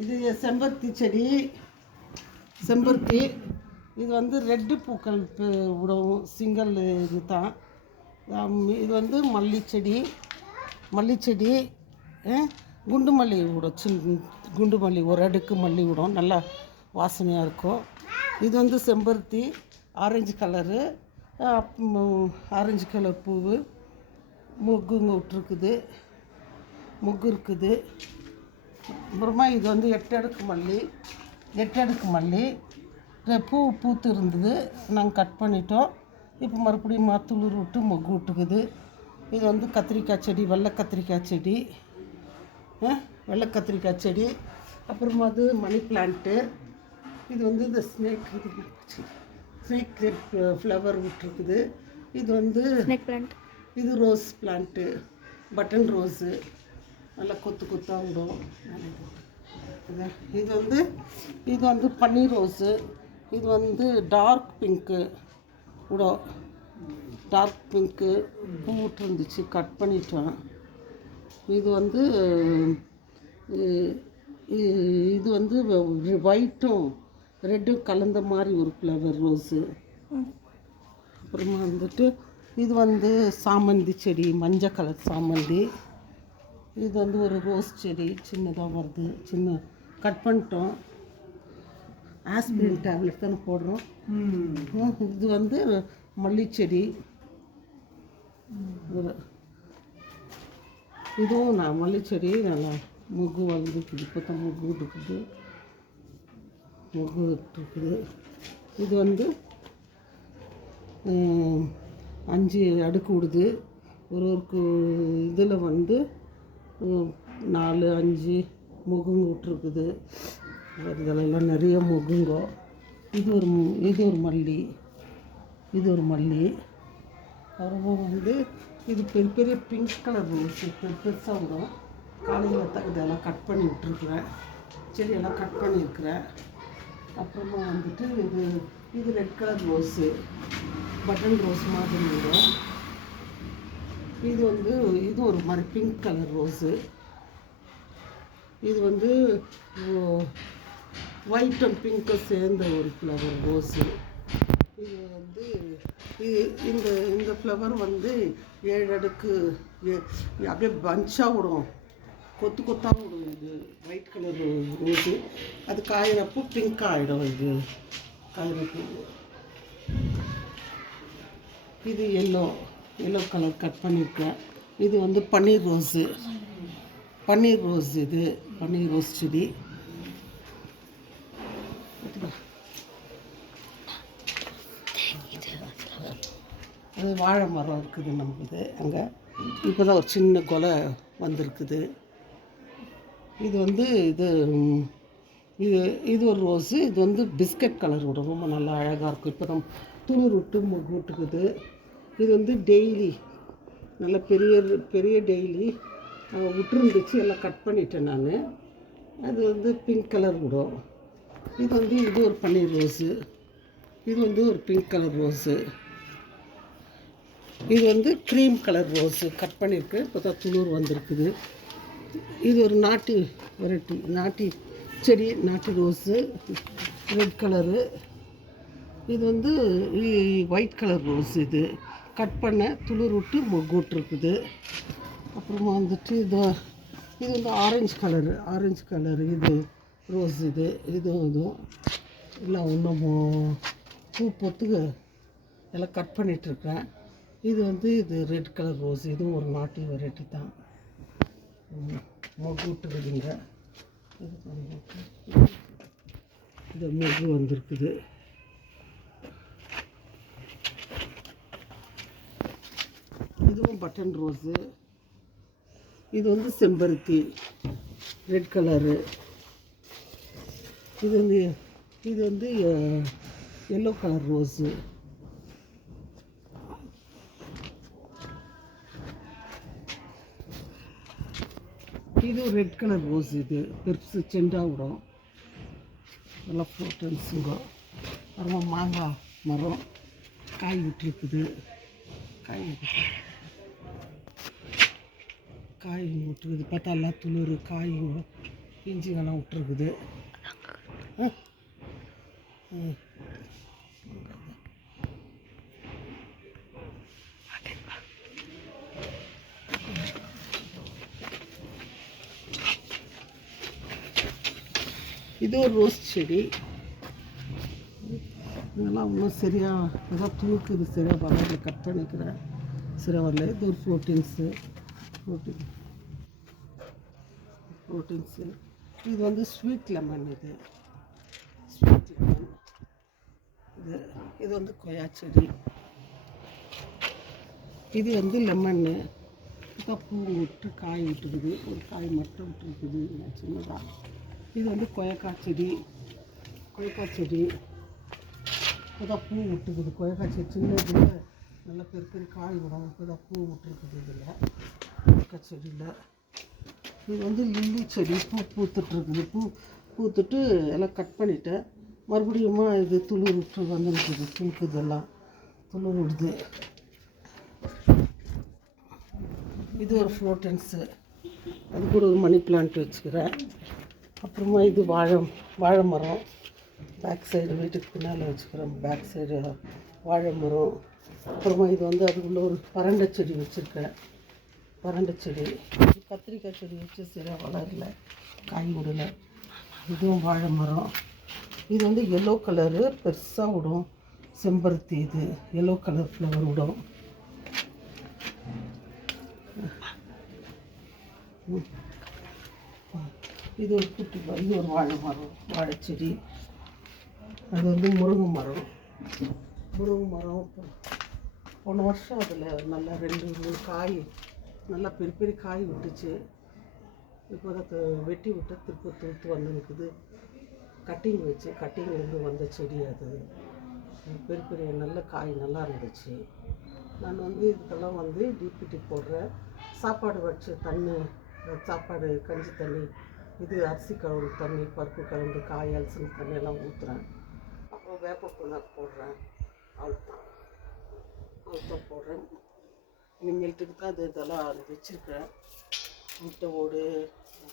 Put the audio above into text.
இது செம்பருத்தி செடி. செம்பருத்தி இது வந்து ரெட்டு பூக்கள் விடும். சிங்கிள் இது தான். இது வந்து மல்லிச்செடி. மல்லிச்செடி குண்டு மல்லி விடும். குண்டு மல்லி ஒரு அடுக்கு மல்லி விடும். நல்லா வாசனையாக இருக்கும். இது வந்து செம்பருத்தி ஆரஞ்சு கலரு. ஆரஞ்சு கலர் பூவு மொக்குங்க விட்ருக்குது. மொக்கு இருக்குது. அப்புறமா இது வந்து 8 அடுக்கு மல்லி. 8 அடுக்கு மல்லி பூ பூத்து இருந்தது. நாங்கள் கட் பண்ணிட்டோம். இப்போ மறுபடியும் துளிர் விட்டு மொக்கு விட்டுக்குது. இது வந்து கத்திரிக்காய் செடி. வெள்ளை கத்திரிக்காய் செடி. வெள்ளை கத்திரிக்காய் செடி. அப்புறமா அது மணி பிளான்ட்டு. இது வந்து இந்த ஸ்னேக் ஃப்ளவர் விட்டுருக்குது. இது வந்து ஸ்னேக் பிளான்ட். இது ரோஸ் பிளான்ட்டு. பட்டன் ரோஸு நல்லா கொத்து கொத்தாக விடும். இது வந்து பன்னீர் ரோஸு. இது வந்து டார்க் பிங்க்கு விடும். டார்க் பிங்க்கு பூ விட்டுருந்துச்சு, கட் பண்ணிட்டோம். இது வந்து ஒயிட்டும் ரெட்டும் கலந்த மாதிரி ஒரு ஃப்ளவர் ரோஸு. அப்புறமா வந்துட்டு இது வந்து சாமந்தி செடி. மஞ்சள் கலர் சாமந்தி. இது வந்து ஒரு ரோஸ் செடி. சின்னதாக வருது. கட் பண்ணிட்டோம். ஆஸ்பிரின் டேப்லெட் தானே போடுறோம். இது வந்து மல்லிச்செடி. இதுவும் மல்லிச்செடி நல்லா மொக்கு வந்துருக்குது. இப்போ தான் மொக்கு விட்டுக்குது. மொக்கு விட்டுருக்குது. இது வந்து 5 அடுக்கு விடுது. ஒரு இதில் வந்து 4 5 மொகுங்க விட்டுருக்குது. இதெல்லாம் நிறைய மொகுங்க. இது ஒரு மல்லி. இது ஒரு மல்லி. அப்புறமா வந்து இது பெரிய பெரிய பிங்க் கலர் ரோஸ் பெருசாக விடும். காலையில் தான் இதெல்லாம் கட் பண்ணி விட்டுருக்குறேன். செடியெல்லாம் கட் பண்ணியிருக்கிறேன். அப்புறமா வந்துட்டு இது red colour rose. Button rose மாதிரி விடும். இது ஒரு மாதிரி பிங்க் கலர் ரோஸு. இது வந்து ஒயிட் அண்ட் பிங்க்கும் சேர்ந்த ஒரு ஃப்ளவர் ரோஸு. இது வந்து இந்த ஃப்ளவர் வந்து 7 அடுக்கு அப்படியே பஞ்சாக விடும். கொத்து கொத்தாக விடும். இது ஒயிட் கலர் ரோஸு. அது காயிறப்போ பிங்க் ஆகிடும். இது காயிறப்போ. இது எல்லோ கலர் கட் பண்ணியிருக்கேன். இது வந்து பன்னீர் ரோஸு. பன்னீர் ரோஸ். இது பன்னீர் ரோஸ் செடி. அது வாழை மரம் இருக்குது நமக்கு. அங்கே இப்போ தான் ஒரு சின்ன கொலை வந்திருக்குது. இது வந்து இது ஒரு ரோஸு. இது வந்து பிஸ்கட் கலர் விடும். ரொம்ப நல்லா அழகாக இருக்கும். இப்போ தான் துளிர் விட்டு மொக்கு விட்டுக்குது. இது வந்து டெய்லி நல்ல பெரிய டெய்லி விட்டுருந்துச்சு. எல்லாம் கட் பண்ணிட்டேன் நான். அது வந்து பிங்க் கலர் விடும். இது ஒரு பன்னீர் ரோஸு. இது வந்து ஒரு பிங்க் கலர் ரோஸு. இது வந்து க்ரீம் கலர் ரோஸு. கட் பண்ணியிருக்கு. இப்போ தான் துளிர் வந்திருக்குது. இது ஒரு நாட்டு வெரைட்டி. நாட்டு செடி. நாட்டு ரோஸு ரெட் கலரு. இது வந்து ஒயிட் கலர் ரோஸ். இது கட் பண்ண துளிர் விட்டு மொக்கு விட்டுருக்குது. அப்புறமா வந்துட்டு இது வந்து ஆரஞ்சு கலரு. இது ரோஸ். இதுவும் எல்லாம் இன்னும் பூ பொத்துக்கு எல்லாம் கட் பண்ணிகிட்ருக்கேன். இது ரெட் கலர் ரோஸ். இதுவும் ஒரு நாட்டு வெரைட்டி தான். மொக்கு விட்டுக்குதுங்க. இது மொக்கு வந்திருக்குது. இதுவும் பட்டன் ரோஸு. இது வந்து செம்பருத்தி ரெட் கலரு. இது வந்து எல்லோ கலர் ரோஸு. இது ரெட் கலர் ரோஸ். இது பெருசு செண்டாக விடும். நல்லா ஃப்ரூட்டன்ஸுங்க. அப்புறமா மாங்காய் மரம் காய் விட்டுருக்குது. காய் விட்டுருக்குது. பார்த்தா எல்லாம் துளிர் காய்ங்க. பிஞ்சுங்கெல்லாம் விட்டுருக்குது. இது ஒரு ரோஸ் செடி. இதெல்லாம் இன்னும் சரியாக ஏதோ தூக்குது, சரியாக வரல, கட் பண்ணிக்கிறேன், சரியாக வரல. இது ஒரு ப்ரோட்டீன்ஸு. இது வந்து ஸ்வீட் லெமன். Sweet lemon. இது வந்து கொய்யா செடி. இது வந்து லெமன்னு. இப்போ பூ விட்டு காய் விட்டுருக்குது, ஒரு காய் மட்டும் விட்டுருக்குது சின்னதாக. இது வந்து கொய்யாக்காய் செடி. இப்போதான் பூ விட்டுக்குது. கொய்யாக்காய் செடி சின்னதுல நல்லா பெரிய காய் விடும். இப்போதான் பூ விட்டுருக்குது. இதில் கொய்யாக்காய் செடியில் இது வந்து லில்லி செடி. பூத்துட்ருக்குது. பூத்துட்டு எல்லாம் கட் பண்ணிவிட்டேன். மறுபடியும் இது துளிர் விட்டு வந்துருக்குது. துளுக்குதெல்லாம் துளிர் விடுது. இது ஒரு ஃப்ளோட்டன்ஸு. அது கூட ஒரு மணி பிளான்ட் வச்சுக்கிறேன். அப்புறமா இது வாழை மரம். பேக் சைடு வீட்டுக்கு பின்னால் வச்சுக்கிறேன். பேக் சைடு வாழை மரம். அப்புறமா இது வந்து அதுக்குள்ளே ஒரு பரண்டை செடி வச்சுருக்கேன். கத்திரிக்காய் செடி வச்சு சரியாக வளரல, காய் விடலை. இதுவும் வாழை மரம். இது வந்து எல்லோ கலரு, பெருசாக விடும். செம்பருத்தி. இது எல்லோ கலர் ஃப்ளவர் விடும். இது ஒரு இது ஒரு வாழை மரம், வாழைச்செடி. அது வந்து முருங்கை மரம். போன வருஷம் அதில் நல்லா 2-3 காய், நல்லா பெரிய காய் விட்டுச்சு. இப்போ அதை வெட்டி விட்டு திருப்பி வந்துருக்குது. கட்டிங்லேருந்து வந்த செடி. அது பெரிய நல்ல காய் நல்லா இருந்துச்சு. நான் வந்து இதுக்கெல்லாம் வந்து டிபிடி போடுறேன். சாப்பாடு வச்சு தண்ணி, சாப்பாடு கஞ்சி தண்ணி, இது அரிசி கழுவு தண்ணி, பருப்பு கலந்து காய் அலசின தண்ணி எல்லாம் ஊற்றுறேன். அப்புறம் வேப்ப புண்ணாக்கு போடுறேன். அவ்வளோதான் போடுறேன். இனிமேல்ட்டுக்கு தான் இதெல்லாம் வச்சுருக்கேன். முட்டை ஓடு,